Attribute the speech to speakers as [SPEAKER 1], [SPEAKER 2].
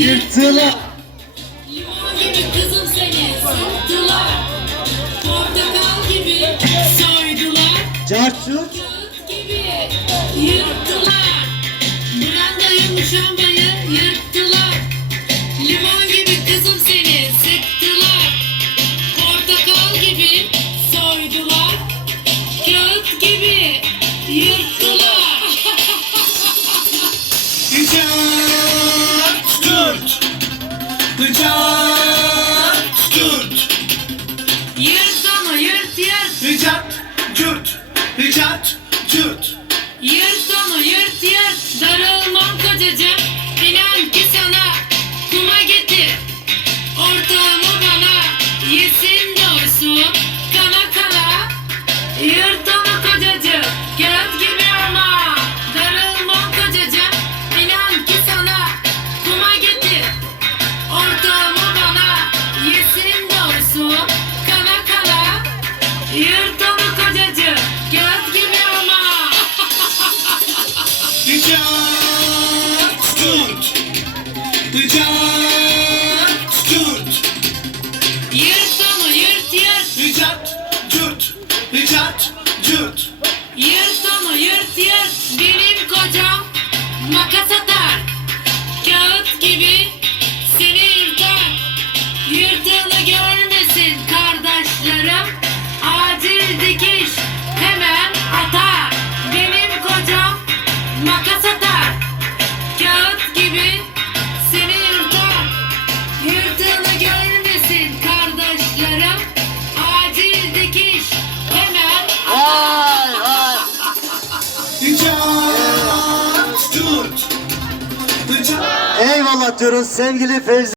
[SPEAKER 1] yırttılar.
[SPEAKER 2] Limon gibi kızım seni sıktılar. Portakal gibi soydular.
[SPEAKER 1] Carçurt.
[SPEAKER 2] Kağıt gibi yırttılar. Branda yumuşamayı yırttılar. Limon gibi kızım seni sıktılar. Portakal gibi soydular. Kağıt gibi yırttılar.
[SPEAKER 3] Hıcat dört. Hıcat dört.
[SPEAKER 2] Yırt onu yırt yırt.
[SPEAKER 3] Hıcat cürt. Hıcat cürt.
[SPEAKER 2] Yırt onu yırt yırt. Darılmam kocacığım. İnan ki sana kuma getir. Ortağımı bana yesin doysun. Kana kana. Yırt onu kocacığım. Kağıt gibi ama. Darılmam kocacığım. İnan ki sana kuma getir. Ortağımı bana yesin doysun. Kana kana. Yırt onu kocacığım. Kağıt gibi ama.
[SPEAKER 3] Hıcat dört. Hıcat dört.
[SPEAKER 2] Yırt onu yırt yırt.
[SPEAKER 3] Hıcat cürt. Hıcat cürt.
[SPEAKER 2] Yırt onu yırt yırt. Benim kocam makas atar. Kağıt gibi seni yırtar. Yırtığını görmesin kardeşlerim. Acil dikiş hemen atar. Benim kocam makas atar. Kağıt gibi seni yırtar. Yırtığını görmesin kardeşlerim. Acil dikiş hemen
[SPEAKER 1] Vay vay.
[SPEAKER 3] Hıcat dört. Hıcat
[SPEAKER 1] Eyvallah diyoruz sevgili Fevzi.